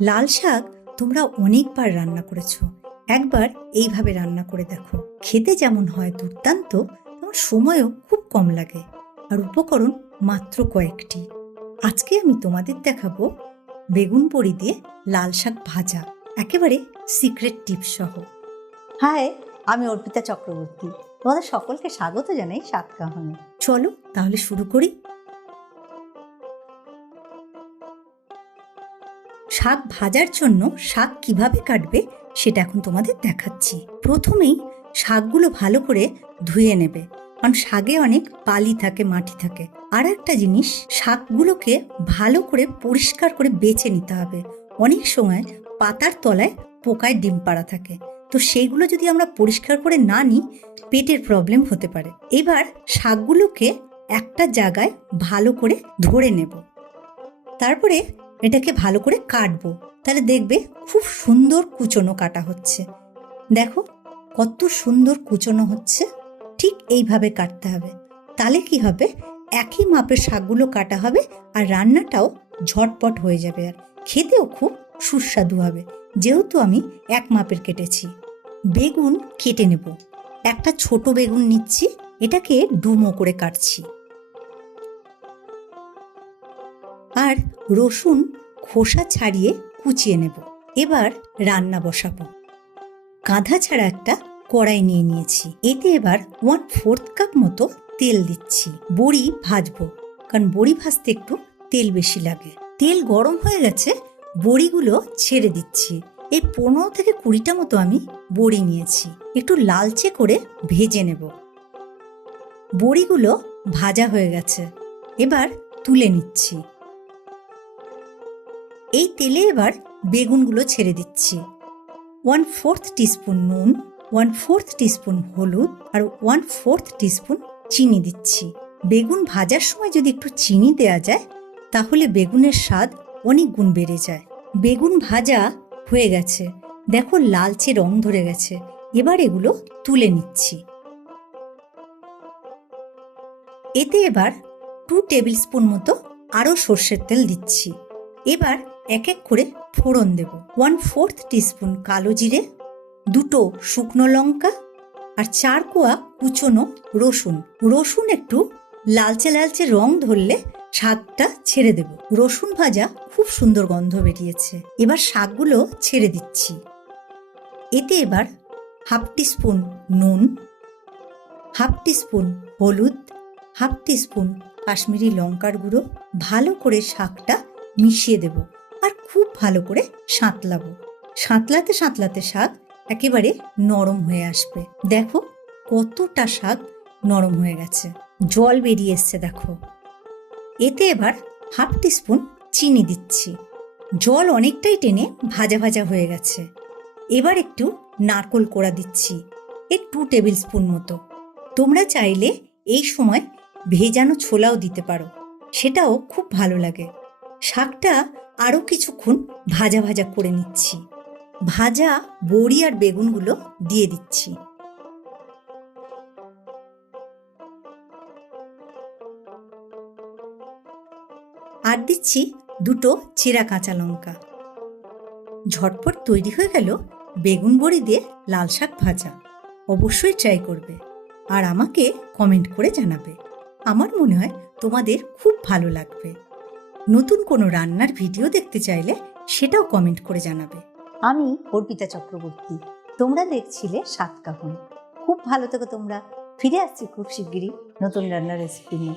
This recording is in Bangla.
লাল শাক তোমরা অনেকবার রান্না করেছো। একবার এইভাবে রান্না করে দেখো, খেতে যেমন হয় দুর্দান্ত, তেমন সময়ও খুব কম লাগে আর উপকরণ মাত্র কয়েকটি। আজকে আমি তোমাদের দেখাবো বেগুন বড়ি দিয়ে লাল শাক ভাজা, একেবারে সিক্রেট টিপস সহ। হাই, আমি অর্পিতা চক্রবর্তী। তোমাদের সকলকে স্বাগত জানাই সাত কাহানে। চলো তাহলে শুরু করি। শাক ভাজার জন্য শাক কিভাবে কাটবে সেটা এখন তোমাদের দেখাচ্ছি। প্রথমেই শাকগুলো ভালো করে ধুয়ে নেবে, কারণ শাকে অনেক বালি থাকে, মাটি থাকে। আর একটা জিনিস, শাকগুলোকে ভালো করে পরিষ্কার করে বেছে নিতে হবে। অনেক সময় পাতার তলায় পোকায় ডিম পাড়া থাকে, তো সেইগুলো যদি আমরা পরিষ্কার করে না নিই, পেটের প্রবলেম হতে পারে। এবার শাকগুলোকে একটা জায়গায় ভালো করে ধরে নেব, তারপরে এটাকে ভালো করে কাটবো। তাহলে দেখবে খুব সুন্দর কুচনো কাটা হচ্ছে। দেখো কত সুন্দর কুচনো হচ্ছে। ঠিক এইভাবে কাটতে হবে, তাহলে কি হবে, একই মাপের শাকগুলো কাটা হবে আর রান্নাটাও ঝটপট হয়ে যাবে, আর খেতেও খুব সুস্বাদু হবে, যেহেতু আমি এক মাপের কেটেছি। বেগুন কেটে নেব। একটা ছোট বেগুন নিচ্ছি, এটাকে ডুমো করে কাটছি। আর রসুন খোসা ছাড়িয়ে কুচিয়ে নেব। এবার রান্না বসাবো। কাঁধা ছাড়া একটা কড়াই নিয়ে নিয়েছি, এতে এবার 1/4 কাপ মতো তেল দিচ্ছি। বড়ি ভাজবো, কারণ বড়ি ভাজতে একটু তেল বেশি লাগে। তেল গরম হয়ে গেছে, বড়িগুলো ছেড়ে দিচ্ছি। এই 15 থেকে 20টা মতো আমি বড়ি নিয়েছি, একটু লালচে করে ভেজে নেব। বড়িগুলো ভাজা হয়ে গেছে, এবার তুলে নিচ্ছি। এই তেলে এবার বেগুনগুলো ছেড়ে দিচ্ছি। 1/4 টিস্পুন নুন, 1/4 টিস্পুন হলুদ আর 1/4 টিস্পুন চিনি দিচ্ছি। বেগুন ভাজার সময় যদি একটু চিনি দেওয়া যায়, তাহলে বেগুনের স্বাদ অনেক গুণ বেড়ে যায়। বেগুন ভাজা হয়ে গেছে, দেখো লালচে রং ধরে গেছে। এবার এগুলো তুলে নিচ্ছি। এতে এবার 2 টেবিল স্পুন মতো আরও সর্ষের তেল দিচ্ছি। এবার এক এক করে ফোড়ন দেব। 1/4 টিস্পুন কালো জিরে, 2টো শুকনো লঙ্কা আর 4 কোয়া কুচনো রসুন। রসুন একটু লালচে লালচে রং ধরলে শাকটা ছেড়ে দেব। রসুন ভাজা খুব সুন্দর গন্ধ বেরিয়েছে। এবার শাকগুলো ছেড়ে দিচ্ছি। এতে এবার 1/2 টিস্পুন নুন, 1/2 টিস্পুন হলুদ, 1/2 টিস্পুন কাশ্মীরি লঙ্কার গুঁড়ো, ভালো করে শাকটা মিশিয়ে দেব আর খুব ভালো করে সাঁতলাবো। সাঁতলাতে সাঁতলাতে শাক একেবারে নরম হয়ে আসবে। দেখো কতটা শাক নরম হয়ে গেছে, জল বেরিয়ে এসছে দেখো। এতে এবার 1/2 টিস্পুন চিনি দিচ্ছি। জল অনেকটাই টেনে ভাজা ভাজা হয়ে গেছে। এবার একটু নারকোল কোড়া দিচ্ছি, 2 টেবিল স্পুন মতো। তোমরা চাইলে এই সময় ভেজানো ছোলাও দিতে পারো, সেটাও খুব ভালো লাগে। শাকটা আরও কিছুক্ষণ ভাজা ভাজা করে নিচ্ছি। ভাজা বড়ি আর বেগুনগুলো দিয়ে দিচ্ছি। আর দিচ্ছি 2টো চিরা কাঁচা লঙ্কা। ঝটপট তৈরি হয়ে গেল বেগুন বড়ি দিয়ে লাল শাক ভাজা। অবশ্যই ট্রাই করবে আর আমাকে কমেন্ট করে জানাবে। আমার মনে হয় তোমাদের খুব ভালো লাগবে। নতুন কোনো রান্নার ভিডিও দেখতে চাইলে সেটাও কমেন্ট করে জানাবে। আমি অর্পিতা চক্রবর্তী, তোমরা দেখছিলে সাত কাহানে। খুব ভালো থেকো তোমরা। ফিরে আসছি খুব শিগগিরই নতুন রান্নার রেসিপি নিয়ে।